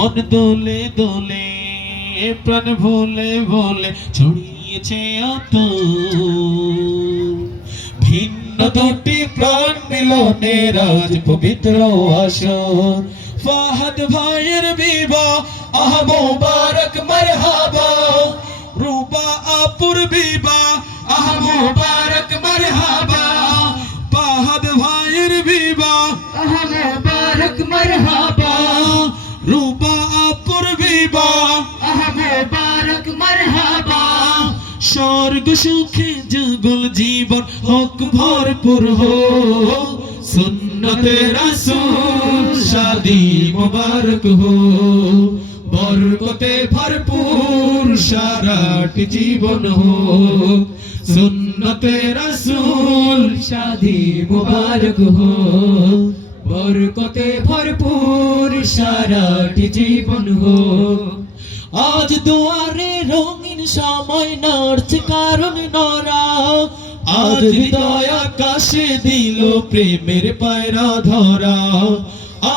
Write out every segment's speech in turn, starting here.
মন দোলে দোলে প্রাণ ভোলে ভোলে ছড়িয়েছে অত ভিন্ন দুটি প্রাণ মিলনের আজ পবিত্র আসর। ফাহাদ ভাইয়ের বিবাহ, আহ মোবারক, মারহাবা। রূপা আপুর বিবাহ, আহ মোবারক, মারহাবা। ফাহাদ ভাইয়ের বিবাহ, আহ মোবারক, মারহাবা। বিবাহ আহ মোবারক মারহাবা। স্বর্গ সুখে যুগল জীবন হক ভরপুর হো। সুন্নতে রাসূল শাদি মুবারক হো। বরকতে ভরপুর সারাটি জীবন হো। সুন্নতে রাসূল শাদি মুবারক হো। বরকতে ভরপুর সারাটি জীবন হো আজ দুয়ারে রঙিন সময় নড়ছে কারণ নরা আজ হৃদয় আকাশে দিল প্রেমের পায়রা ধরা।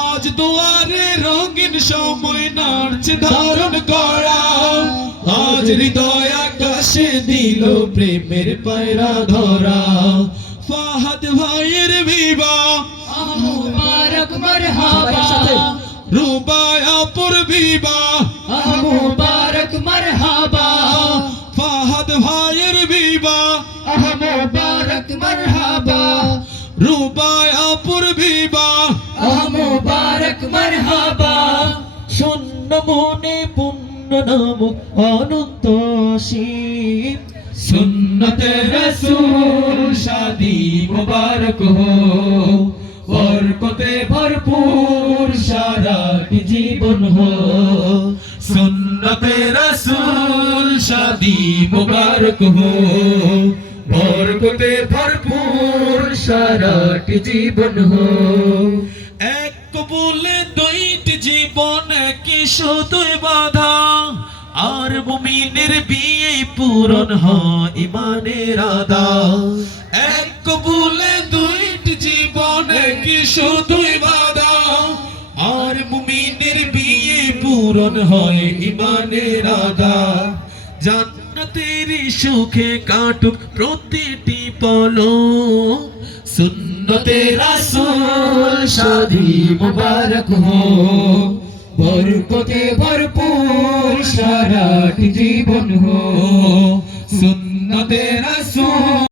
আজ দুয়ারে রঙিন সময় নড়ছে ধারণ করা। আজ হৃদয় আকাশে দিল প্রেমের পায়রা ধরা। ফাহাদ ভাইয়ের বিবাহ। রুবায়াপুর বিবাহ আহ মুবারক মারহাবা। ফাহাদ ভাইয়ের আহ মুবারক মারহাবা। রুবায়াপুর বিবাহ আহ মুবারক মারহাবা। শূন্য মনে পুণ্য নাম অনন্ত অসীম সুন্নতে রসুল শাদি মুবারক হো বরকতে ভরপুর সারাটি জীবন হো। সুন্নতে রসুল শাদি মুবারক হো। বরকতে ভরপুর সারাটি জীবন হো। এক বলে দুইটি জীবন কি শুধুই বাধা। আর মুমিনের বিয়ে পূরণ হয় ইমানের আদা। এক বলে দুইটি জীবন কি শুধুই বাধা আর মুমিনের বিয়ে পূরণ হয় ইমানের আদা। জান্নাতের সুখে কাটুক প্রতিটি পলো সুন্নতে রাসূল শাদি মুবারক হো বরকতে ভরপুর সারাটি জীবন হো সুন্নতে রাসূল